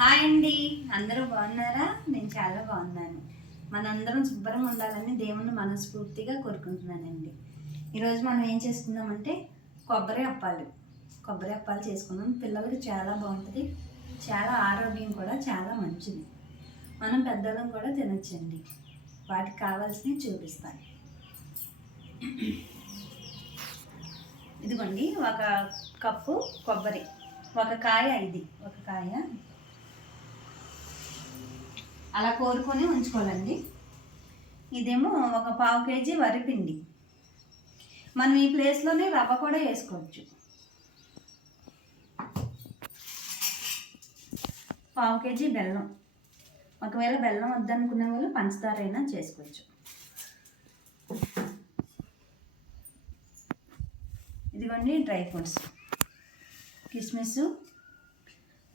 Hi అండి. అందరూ బాగున్నారా? నేను చాలా బాగున్నాను. మనందరం శుభ్రంగా ఉండాలని దేవుణ్ణి మనస్ఫూర్తిగా కోరుకుంటున్నానండి. ఈరోజు మనం ఏం చేసుకుందామంటే కొబ్బరి అప్పాలు. కొబ్బరి అప్పాలు చేసుకుందాం. పిల్లలకి చాలా బాగుంటుంది. చాలా ఆరోగ్యం కూడా చాలా మంచిది. మనం పెద్దలం కూడా తినొచ్చండి. వాటికి కావాల్సినవి చూపిస్తాను. ఇదిగోండి ఒక కప్పు కొబ్బరి. ఒక కాయ ఇది. ఒక కాయ. అలా కోరుకొని ఉంచుకోవాలండి. ఇదేమో ఒక పావు కేజీ వరిపిండి మనం ఈ ప్లేస్లోనే రవ్వ కూడా వేసుకోవచ్చు. పావు కేజీ బెల్లం. ఒకవేళ బెల్లం వద్దనుకునే వాళ్ళు పంచదార అయినా చేసుకోవచ్చు. ఇదిగోండి డ్రై ఫ్రూట్స్. కిస్మిస్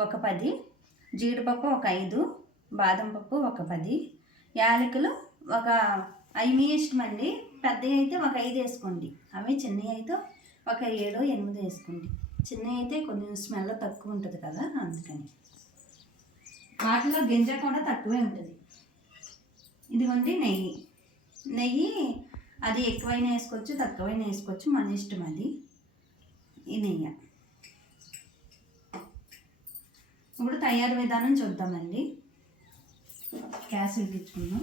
ఒక పది జీడిపప్పు ఒక ఐదు బాదం పప్పు ఒక పది యాలకులు ఒక అవి మీ ఇష్టం అండి. పెద్దవి అయితే ఒక ఐదు వేసుకోండి. అవి చిన్నవి అయితే ఒక ఏడు ఎనిమిది వేసుకోండి. చిన్నవి అయితే కొంచెం స్మెల్ తక్కువ ఉంటుంది కదా అందుకని. వాటిలో గింజ కూడా తక్కువే ఉంటుంది. ఇదిగోండి నెయ్యి. నెయ్యి అది ఎక్కువైనా వేసుకోవచ్చు తక్కువైనా వేసుకోవచ్చు మన ఇష్టం అది. ఈ నెయ్యి. ఇప్పుడు తయారు విధానం చూద్దామండి. గ్యాస్ వెలిగించుకుందాం.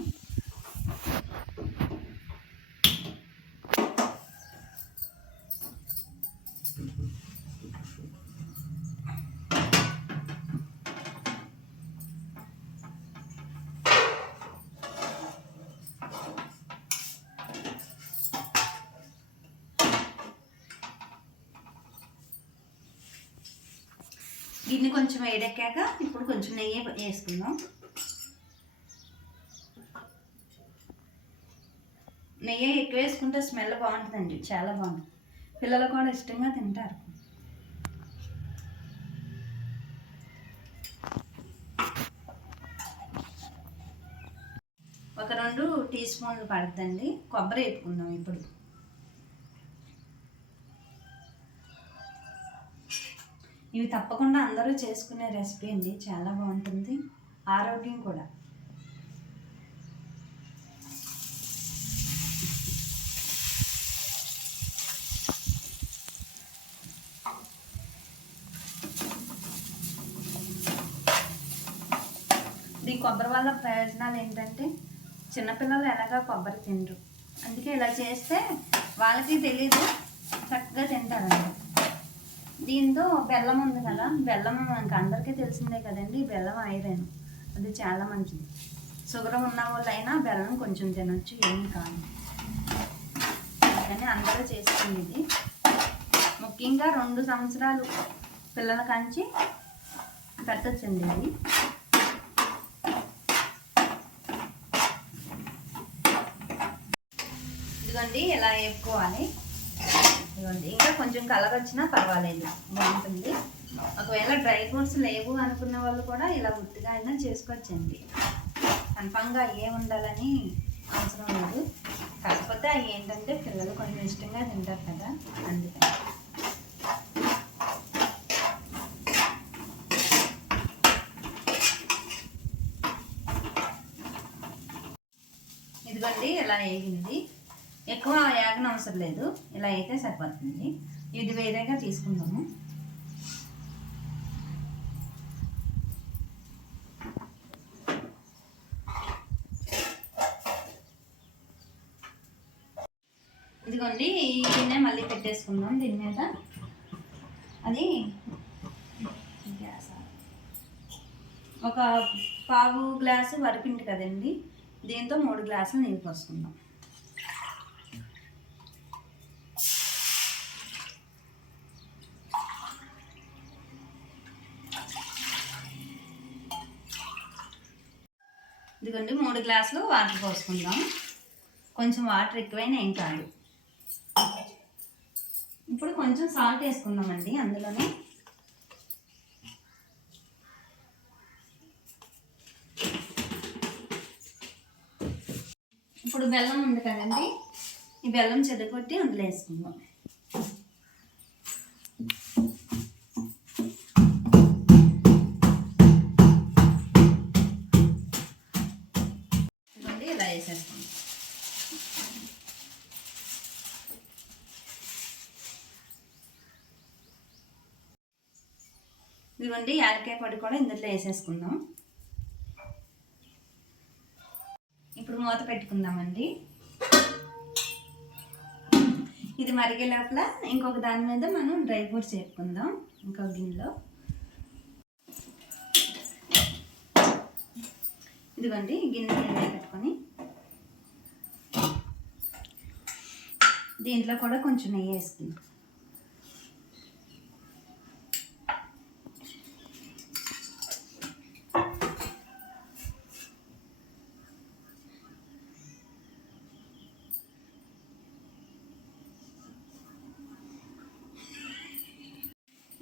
గిన్నె కొంచెం వేడెక్కాక ఇప్పుడు కొంచెం నెయ్యి వేసుకుందాం నెయ్యి ఎక్కువ వేసుకుంటే స్మెల్ బాగుంటుందండి చాలా బాగుంటుంది. పిల్లలు కూడా ఇష్టంగా తింటారు. ఒక రెండు టీ స్పూన్లు పడుతుందండి కొబ్బరి వేపుకుందాం ఇప్పుడు. ఇవి తప్పకుండా అందరూ చేసుకునే రెసిపీ అండి చాలా బాగుంటుంది. ఆరోగ్యం కూడా. కొబ్బరి వల్ల ప్రయోజనాలు ఏంటంటే చిన్నపిల్లలు ఎలాగా కొబ్బరి తినరు. అందుకే ఇలా చేస్తే వాళ్ళకి తెలీదు చక్కగా తింటారండి దీంతో బెల్లం ఉంది కదా బెల్లం మనకు అందరికీ తెలిసిందే కదండి బెల్లం ఐరన్. అది చాలా మంచిది. షుగర్ ఉన్న వాళ్ళైనా బెల్లం కొంచెం తినొచ్చు ఏం కాదు. అందుకని అందరూ చేసుకుంది ఇది ముఖ్యంగా రెండు సంవత్సరాలు పిల్లల కంచి పెట్టచ్చండి ఇది. ఇదిగోండి ఎలా వేపుకోవాలి. ఇదిగోండి ఇంకా కొంచెం కలర్ వచ్చినా పర్వాలేదు బాగుంటుంది. ఒకవేళ డ్రై ఫ్రూట్స్ లేవు అనుకున్న వాళ్ళు కూడా ఇలా గుర్తుగా అయినా చేసుకోవచ్చండి. కన్ఫామ్గా అయ్యే ఉండాలని అవసరం లేదు. కాకపోతే అవి ఏంటంటే పిల్లలు కొంచెం ఇష్టంగా తింటారు కదా అందుకని. ఇదిగోండి ఇలా వేగింది. ఎక్కువ యాగన అవసరం లేదు. ఇలా అయితే సరిపోతుంది ఇది వేరేగా తీసుకుందాము. ఇదిగోండి దీన్నే మళ్ళీ పెట్టేసుకుందాం దీని మీద. అది గ్యాస్? ఒక పావు గ్లాసు వరిపిండి కదండి. దీంతో మూడు గ్లాసులు నీళ్ళు పోసుకుందాం. ఇదిగోండి మూడు గ్లాసులు వాటర్ పోసుకుందాం. కొంచెం వాటర్ ఎక్కువైనా ఏం కాదు. ఇప్పుడు కొంచెం సాల్ట్ వేసుకుందామండి అందులోనే. ఇప్పుడు బెల్లం ఉంది కదండి ఈ బెల్లం చెదగొట్టి అందులో వేసుకుందాం. వేసేసుకుందాం ఇదిగోండి యాలకాయ పొడి కూడా ఇందులో వేసేసుకుందాం. ఇప్పుడు మూత పెట్టుకుందామండి. ఇది మరిగే లోపల ఇంకొక దాని మీద మనం డ్రై ఫ్రూట్స్ చేసుకుందాం ఇంకొక గిన్నెలో. ఇదిగోండి గిన్నె పెట్టుకొని దీంట్లో కూడా కొంచెం నెయ్యి వేసుకుందాం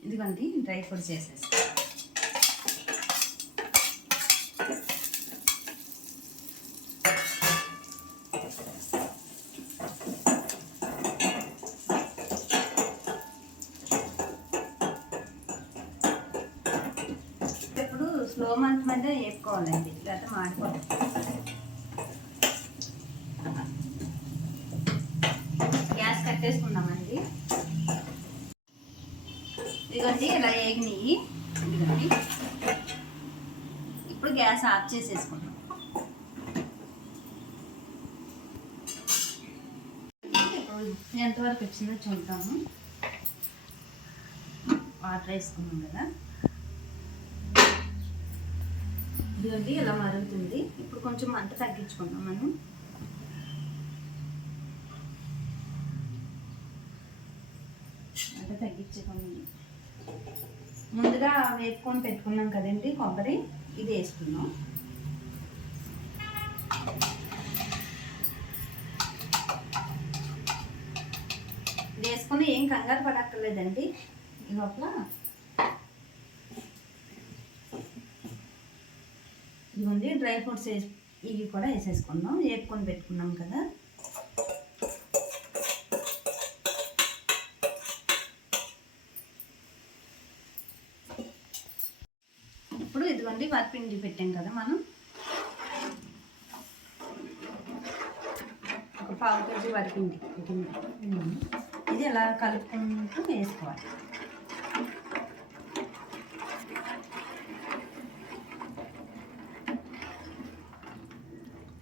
ఇదిగోండి డ్రై ఫ్రూట్స్ వేసేసి ఇప్పుడు స్లో మంత్ మీద వేపుకోవాలండి లేకపోతే మాడిపోతుంది గ్యాస్ కట్టేసుకుందామండి. ఇదిగోండి ఇలా వేగినాయి ఇదిగోండి. ఇప్పుడు గ్యాస్ ఆఫ్ చేసేసుకుంటాం ఇప్పుడు ఎంతవరకు వచ్చిందో చూద్దాము. వాటర్ వేసుకున్నాం కదా. ఇదిగోండి ఇలా మరుగుతుంది ఇప్పుడు కొంచెం మంట తగ్గించుకుందాం మనం. మంట తగ్గించుకోండి ముందుగా వేపుకొని పెట్టుకున్నాం కదండి కొబ్బరి ఇది వేసుకున్నాం ఇది వేసుకుని ఏం కంగారు పడక్కర్లేదండి. ఈ లోపల ఇదిగోండి డ్రై ఫ్రూట్స్ వేసి ఇవి కూడా వేసేసుకుందాం వేపుకొని పెట్టుకున్నాం కదా. ఇప్పుడు ఇదిగోండి వరిపిండి పెట్టాం కదా మనం. ఒక పావు కేజీ వరిపిండి ఇది ఇలా కలుపుకుంటూ వేసుకోవాలి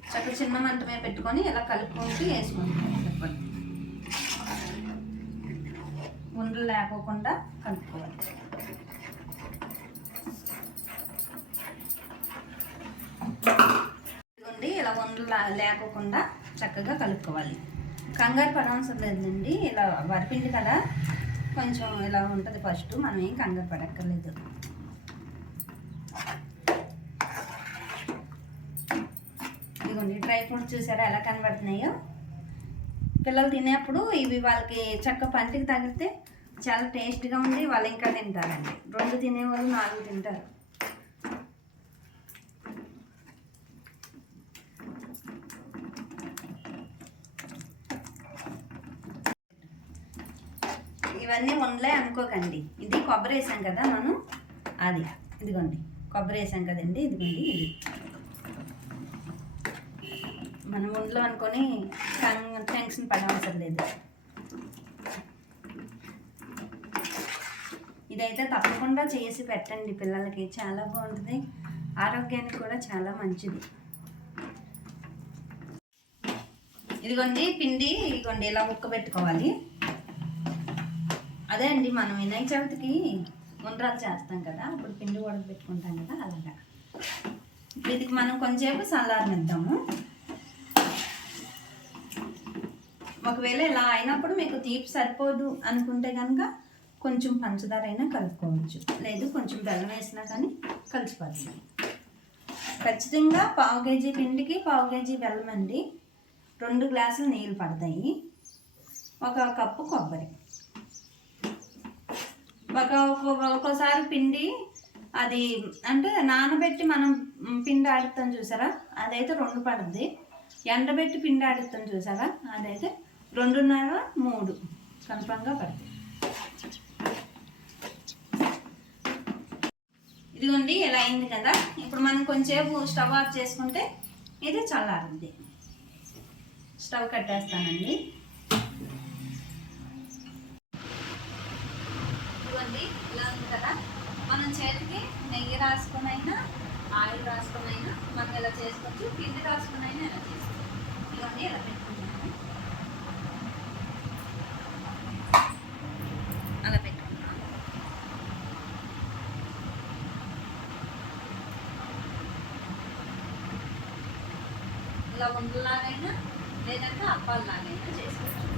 చక్కగా చిన్న మంట మీద పెట్టుకొని ఇలా కలుపుకుంటూ వేసుకుంటాం. గుండ్రలు లేకోకుండా కలుపుకోవాలి. ఇదిగోండి ఇలా ఉండలు లేకోకుండా చక్కగా కలుపుకోవాలి. కంగారు పడవలసిన లేదండి ఇలా వరిపిండి కదా కొంచెం ఇలా ఉంటుంది ఫస్ట్ మనం ఏం కంగారు పడక్కర్లేదు. ఇదిగోండి డ్రై ఫ్రూట్స్ చూసారా ఎలా కనబడుతున్నాయో? పిల్లలు తినేప్పుడు ఇవి వాళ్ళకి చక్క పంటికి తగిలితే చాలా టేస్ట్గా ఉండి వాళ్ళు ఇంకా తింటారండి. రెండు తినేవాళ్ళు నాలుగు తింటారు. ఇవన్నీ ఉండలే అనుకోకండి. ఇది కొబ్బరి వేసాం కదా మనం? అది. ఇదిగోండి కొబ్బరి వేసాం కదండి. ఇదిగోండి ఇది. మనం ఒంట్లో అనుకొని టెన్షన్ పడవసరం లేదు. ఇదైతే తప్పకుండా చేసి పెట్టండి పిల్లలకి. చాలా బాగుంటుంది. ఆరోగ్యానికి కూడా చాలా మంచిది. ఇదిగోండి పిండి ఇదిగోండి ఇలా ఉక్కబెట్టుకోవాలి అదే అండి మనం వినాయక చవితికి ముందరాలు చేస్తాం కదా అప్పుడు పిండి కూడా పెట్టుకుంటాం కదా అలాగా. వీటికి మనం కొంచెంసేపు చల్లారనిద్దాము ఒకవేళ ఇలా అయినప్పుడు మీకు తీపి సరిపోదు అనుకుంటే కనుక కొంచెం పంచదార అయినా కలుపుకోవచ్చు. లేదు కొంచెం బెల్లం వేసినా కానీ కలిసిపోతుంది ఖచ్చితంగా పావు కేజీ పిండికి పావు కేజీ బెల్లం అండి. రెండు గ్లాసులు నీళ్ళు పడతాయి. ఒక కప్పు కొబ్బరి. ఒక ఒక్కోసారి పిండి అది అంటే నానబెట్టి మనం పిండి ఆడుతాం చూసారా? అదైతే రెండు పడుద్ది. ఎండబెట్టి పిండి ఆడుతాం చూసారా? అదైతే రెండున్నర మూడు. కన్ఫామ్గా పడుతుంది ఇదిగోండి ఇలా అయింది కదా. ఇప్పుడు మనం కొంచెంసేపు స్టవ్ ఆఫ్ చేసుకుంటే ఇది చల్లారుద్ది స్టవ్ కట్టేస్తానండి. ఇదిగోండి ఇలా ఉంది కదా. మనం చేతికి నెయ్యి రాసుకునైనా ఆయిల్ రాసుకునైనా మనం ఇలా చేసుకోవచ్చు. పిండి రాసుకునైనా అయినా ఇలా చేసుకోవచ్చు. ఇవన్నీ ఇలా పెట్టుకోవచ్చు అలా పెట్టుకున్నాం ఇలా ఉండలాగైనా లేదంటే అప్పాలలాగైనా చేసుకోవచ్చు.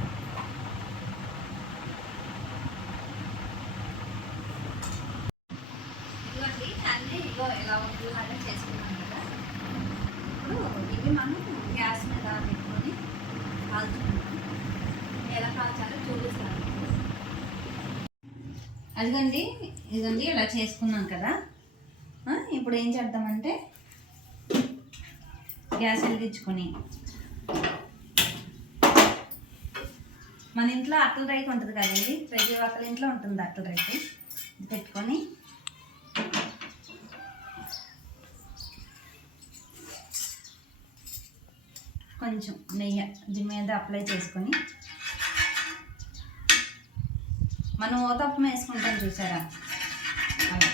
ఇదిగోండి అన్నీ ఇగో ఇలా ఉండలాగా చేసుకున్నాం కదా. ఇప్పుడు ఇవి మనం గ్యాస్ మీద పెట్టుకొని కాల్చుకుంటాం ఎలా కాల్చాలో చూపిస్తాను అదిగోండి ఇదిగోండి ఇలా చేసుకున్నాం కదా. ఇప్పుడు ఏం చేద్దామంటే గ్యాస్ వెలిగించుకొని మన ఇంట్లో అట్టల రైట్ ఉంటుంది కదండి? ప్రతి ఒక్కరి ఇంట్లో ఉంటుంది అట్టల రైట్ పెట్టుకొని. కొంచెం నెయ్యి దీని మీద అప్లై చేసుకొని. మనం ఓతప్పం వేసుకుంటాం చూసారా? అలా.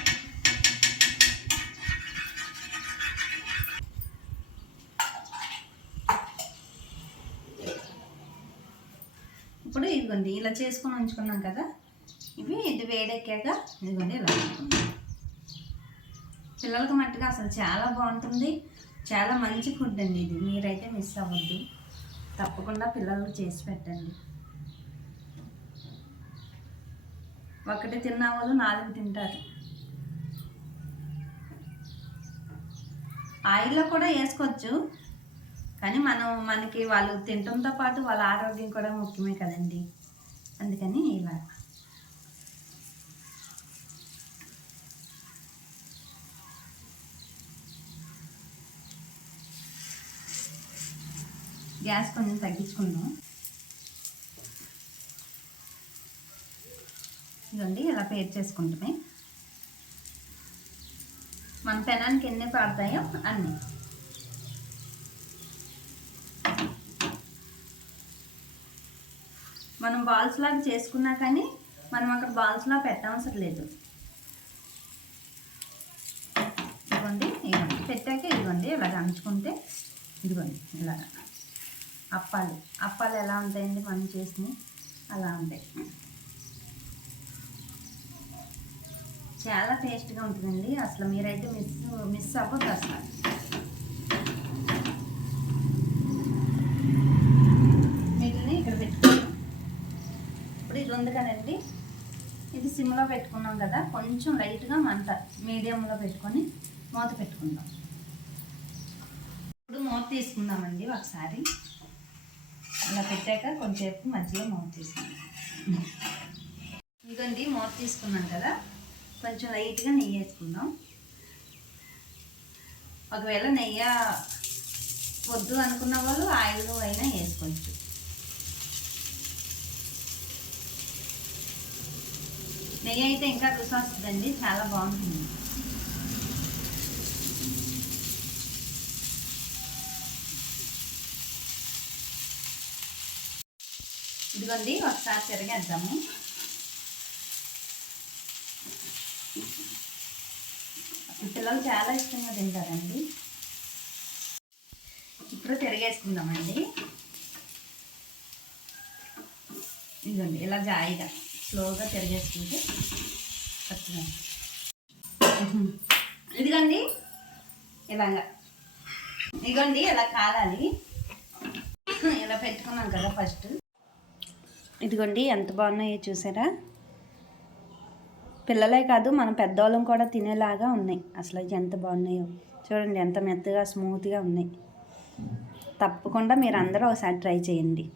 ఇప్పుడు ఇదిగోండి ఇలా చేసుకొని ఉంచుకున్నాం కదా. ఇవి ఇది వేడెక్కాక ఇదిగోండి ఇలా పిల్లలకి మట్టుగా అసలు చాలా బాగుంటుంది. చాలా మంచి ఫుడ్ అండి ఇది. మీరైతే మిస్ అవ్వద్దు. తప్పకుండా పిల్లలకు చేసి పెట్టండి. ఒకటి తిన్న వాళ్ళు నాలుగు తింటారు. ఆయిల్లో కూడా వేసుకోవచ్చు. కానీ మనం మనకి వాళ్ళు తినడంతో పాటు వాళ్ళ ఆరోగ్యం కూడా ముఖ్యమే కదండి. అందుకని ఇలా. గ్యాస్ కొంచెం తగ్గించుకుందాం. ఇదండి ఇలా పేర్ చేసుకుంటామే మన పెనానికి ఎన్ని పడతాయో అన్నీ. మనం బాల్స్ లాగా చేసుకున్నా కానీ మనం అక్కడ బాల్స్లా పెట్టవసరం లేదు. ఇదిగోండి ఇదిగోండి. పెట్టాక ఇదిగోండి ఇలాగ అంచుకుంటే ఇదిగోండి ఇలాగ. అప్పాలు అప్పాలు ఎలా ఉంటాయండి మనం చేసినవి అలా ఉంటాయి. చాలా టేస్ట్గా ఉంటుందండి. అసలు మీరైతే మిస్ మిస్ అవ్వద్దు అసలు వీటిని ఇక్కడ పెట్టుకోండి ఇప్పుడు ఇది ఉంది కదండి ఇది సిమ్లో పెట్టుకున్నాం కదా కొంచెం లైట్గా మంట మీడియంలో పెట్టుకొని మూత పెట్టుకుందాం. ఇప్పుడు మూత తీసుకుందామండి ఒకసారి. అలా పెట్టాక కొంచెంసేపు మధ్యలో మూత తీసుకుందాం ఇదిగోండి మూత తీసుకున్నాం కదా కొంచెం లైట్గా నెయ్యి వేసుకుందాం. ఒకవేళ నెయ్యి వద్దు అనుకున్న వాళ్ళు ఆయిల్ అయినా వేసుకోవచ్చు. నెయ్యి అయితే ఇంకా రుచి వస్తుందండి చాలా బాగుంటుంది. ఇదిగోండి ఒకసారి తిరగేద్దాము. పిల్లలు చాలా ఇష్టంగా తింటారండి. ఇప్పుడు తిరగేసుకుందామండి. ఇదిగోండి ఇలా జాయిగా. స్లోగా తిరిగేసుకుంటే కరెక్ట్గా ఇదిగోండి. ఇలాగా. ఇదిగోండి ఇలా కాలాలి. ఇలా పెట్టుకున్నాం కదా ఫస్ట్. ఇదిగోండి ఎంత బాగున్నాయో చూసారా? పిల్లలే కాదు మన పెద్దవాళ్ళం కూడా తినేలాగా ఉన్నాయి. అసలు ఎంత బాగున్నాయో. చూడండి ఎంత మెత్తగా స్మూత్గా ఉన్నాయి. తప్పకుండా మీరు అందరూ ఒకసారి ట్రై చేయండి.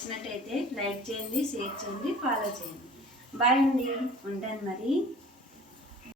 నచ్చినట్టయితే లైక్ చేయండి షేర్ చేయండి ఫాలో చేయండి. బాయ్ అండి. ఉంటాను మరి.